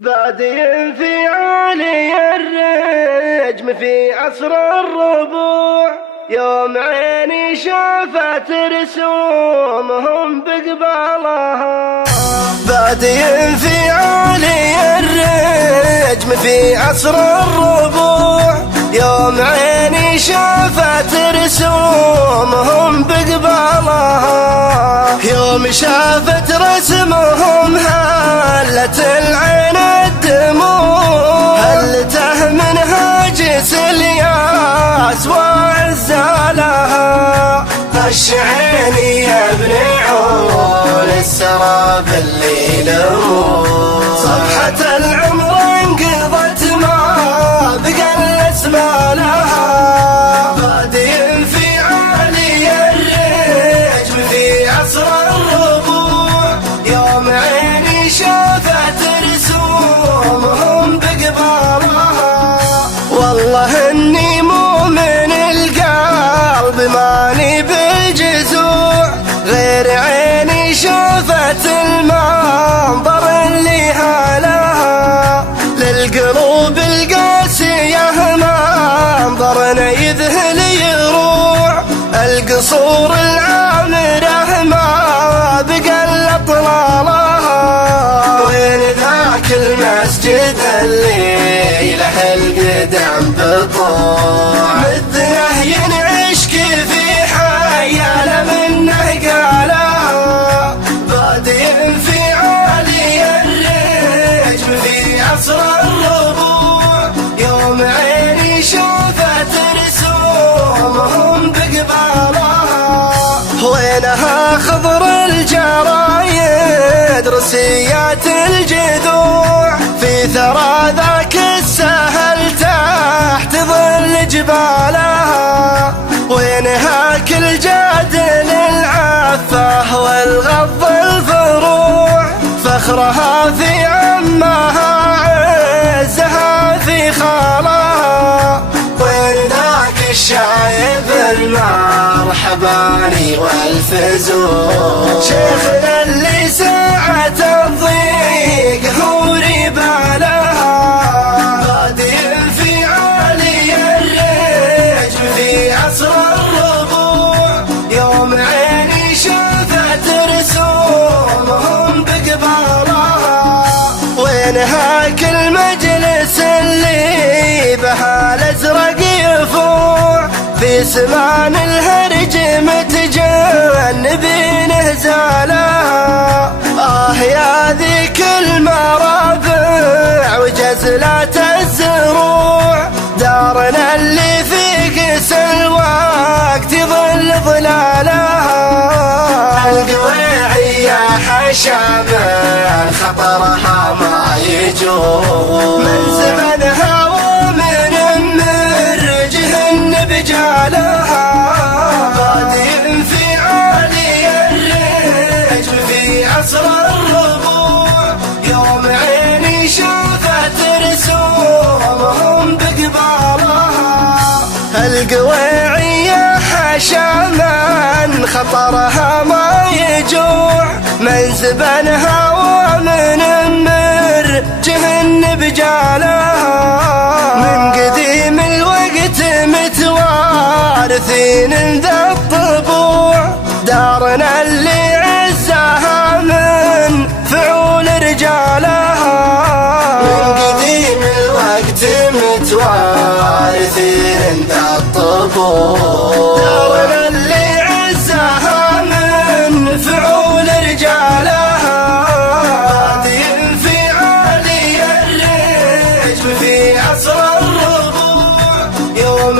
بادي في عالي الرجم في عصر الربوع، يوم عيني شافت رسومهم بقبالها. بادي في عالي الرجم في عصر الربوع، يوم عيني شافت رسومهم بقبالها. يوم شافت رسمهم هلت العين الدموع، هلته منها جس الياس وعزالها. خش عيني يا ابن عون السراب اللي لموت، صفحة العمر انقضت ما بقى الاسمى لها. بادي في عالي الرجم في عصر الربوع، يوم عيني شافت رسومهم بقبالها. والله اني مؤمن القلب ماني بالجزوع، غير عيني شافت المنظر اللي هالها. للقلوب القاسية منظرنا يذهل يروع، القصور العامرة ما بقى الا طلالها. وين ذاك المسجد اللي له القدم بطوع، مدنه ينعش في حيال منه قالها. بادي في عالي الرجم في عصر الربوع، يوم عيني شافت رسومهم بقبالها. وينها خضر الجرايد رسيات الجذوع، في ثرى ذاك السهل تحت ظل جبالها. وينها كل جادل العفة والغض الفروع، فخرها في عمها عزها في خالها. وين ذاك الشايب المرحباني والفزوع، شيخنا اللي ساعة الضيق هو ربالها. بادي في عالي الرجم في عصر الربوع، يوم عيني شافت رسومهم بقبالها. وينها كل مجلس اللي بها الازرق يفوع، في سمان الهرج متجنبين هزالها. يا ذيك المرابع وجزلات الزروع، دارنا اللي في قس الوقت ظل ظلالها. القويعية حشام خطرها ما يجوع، من زمنها ومن مرجهن بجالها. بادي في عالي الرجم في عصر الربوع، يوم عيني شافت رسومهم بقبالها. القويعية حشاما خطرها ما يجوع، من زبنها ومن مرجهن بجالها. من قديم الوقت متوارثين ذا الطبوع، دارنا اللي عزها من فعول رجالها. من قديم الوقت متوارثين ذا الطبوع، دارنا اللي عزها من فعول رجالها. بادي في عالي الرجم في عصر الربوع، يوم